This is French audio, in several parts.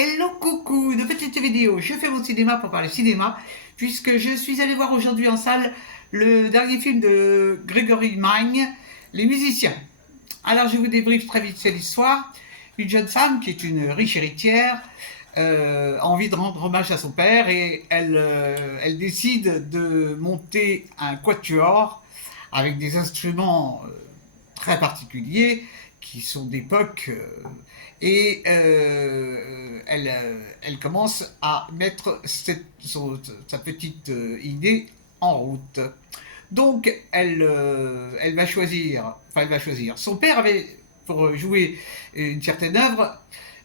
Hello coucou, de petite vidéo, je fais mon cinéma pour parler cinéma, puisque je suis allé voir aujourd'hui en salle le dernier film de Gregory Magne, Les Musiciens. Alors je vous débriefe très vite cette histoire. Une jeune femme qui est une riche héritière a envie de rendre hommage à son père et elle décide de monter un quatuor avec des instruments très particuliers qui sont d'époque et elle commence à mettre sa petite idée en route. Donc elle va choisir, son père avait, pour jouer une certaine œuvre,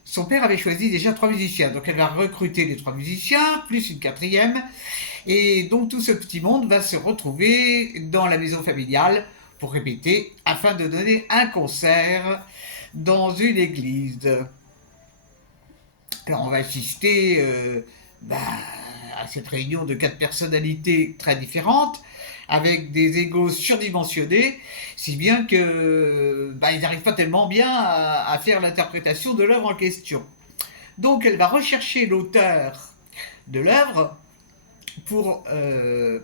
son père avait choisi déjà 3 musiciens. Donc elle va recruter les 3 musiciens, plus une quatrième. Et donc tout ce petit monde va se retrouver dans la maison familiale pour répéter afin de donner un concert dans une église. Alors on va assister à cette réunion de 4 personnalités très différentes, avec des égos surdimensionnés, si bien que ils n'arrivent pas tellement bien à faire l'interprétation de l'œuvre en question. Donc elle va rechercher l'auteur de l'œuvre pour, euh,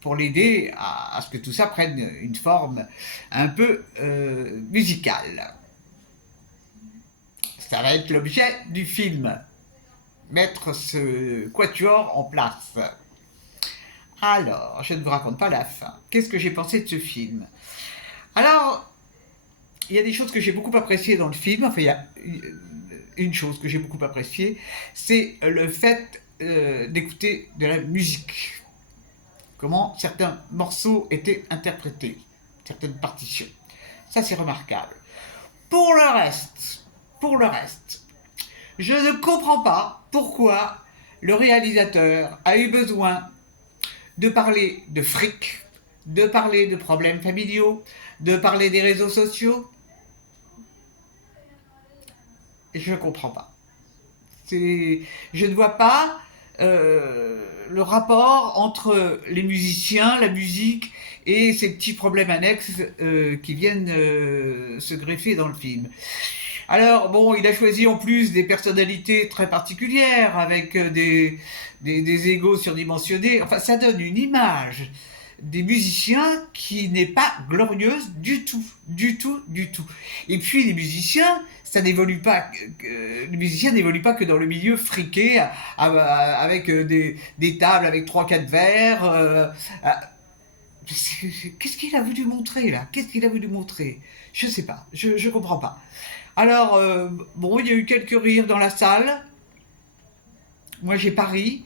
pour l'aider à ce que tout ça prenne une forme un peu musicale. Ça va être l'objet du film, mettre ce quatuor en place. Alors, je ne vous raconte pas la fin. Qu'est-ce que j'ai pensé de ce film? Alors, il y a des choses que j'ai beaucoup appréciées dans le film. Enfin, il y a une chose que j'ai beaucoup appréciée, c'est le fait d'écouter de la musique. Comment certains morceaux étaient interprétés, certaines partitions. Ça, c'est remarquable. Pour pour le reste, je ne comprends pas pourquoi le réalisateur a eu besoin de parler de fric, de parler de problèmes familiaux, de parler des réseaux sociaux. Je ne comprends pas. Je ne vois pas le rapport entre les musiciens, la musique et ces petits problèmes annexes qui viennent se greffer dans le film. Alors, bon, il a choisi en plus des personnalités très particulières, avec des égos surdimensionnés. Enfin, ça donne une image des musiciens qui n'est pas glorieuse du tout, du tout, du tout. Et puis les musiciens, ça n'évolue pas, les musiciens n'évoluent pas que dans le milieu friqué, avec des tables avec 3, 4 verres. Qu'est-ce qu'il a voulu montrer là? Qu'est-ce qu'il a voulu montrer? Je sais pas, je comprends pas. Alors, bon, il y a eu quelques rires dans la salle. Moi, j'ai pas ri.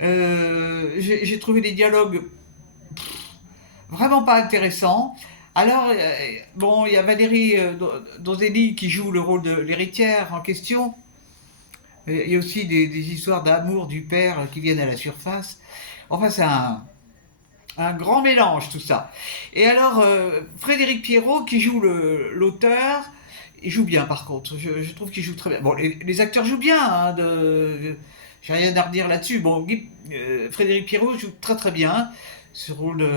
J'ai trouvé les dialogues vraiment pas intéressants. Alors, bon, il y a Valérie Donzelli qui joue le rôle de l'héritière en question. Il y a aussi des histoires d'amour du père qui viennent à la surface. Enfin, c'est un grand mélange tout ça. Et alors, Frédéric Pierrot qui joue l'auteur, il joue bien par contre. Je trouve qu'il joue très bien. Bon, les acteurs jouent bien, hein, j'ai rien à redire là-dessus. Bon, Frédéric Pierrot joue très très bien ce rôle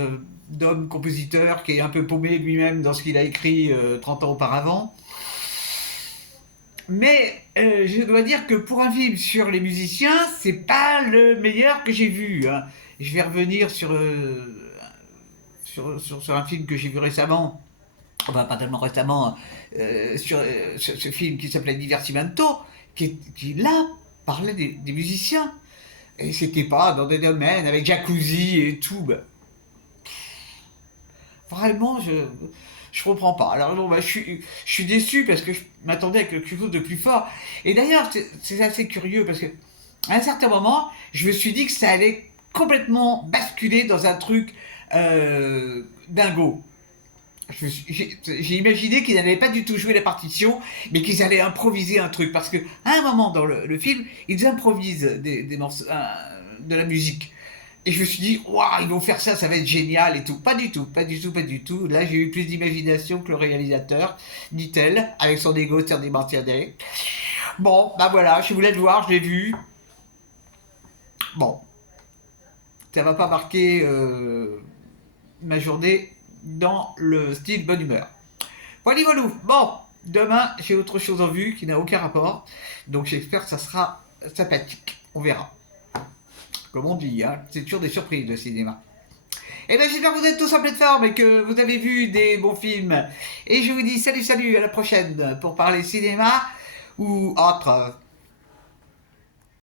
d'homme compositeur qui est un peu paumé lui-même dans ce qu'il a écrit 30 ans auparavant. Mais je dois dire que pour un film sur les musiciens, c'est pas le meilleur que j'ai vu, hein. Je vais revenir sur un film que j'ai vu récemment, enfin pas tellement récemment, sur ce film qui s'appelait Divertimento, qui là parlait des musiciens. Et c'était pas dans des domaines avec jacuzzi et tout. Ben, vraiment, je comprends pas. Alors bon, je suis déçu parce que je m'attendais à quelque chose de plus fort. Et d'ailleurs, c'est assez curieux parce que à un certain moment, je me suis dit que ça allait complètement basculer dans un truc dingo. J'ai imaginé qu'ils n'avaient pas du tout joué la partition, mais qu'ils allaient improviser un truc. Parce que à un moment dans le film, ils improvisent des morceaux, de la musique. Et je me suis dit, waouh, ils vont faire ça, ça va être génial et tout. Pas du tout, pas du tout, pas du tout. Là, j'ai eu plus d'imagination que le réalisateur, dit-elle, avec son égo surdimensionné. Bon, bah voilà, je voulais le voir, je l'ai vu. Bon, ça va pas marquer ma journée dans le style bonne humeur. Voilà, voilà. Bon, Demain, j'ai autre chose en vue qui n'a aucun rapport. Donc j'espère que ça sera sympathique. On verra. Comme on dit, hein, c'est toujours des surprises le cinéma. Et bien j'espère que vous êtes tous en pleine forme et que vous avez vu des bons films. Et je vous dis salut, à la prochaine pour parler cinéma ou autre.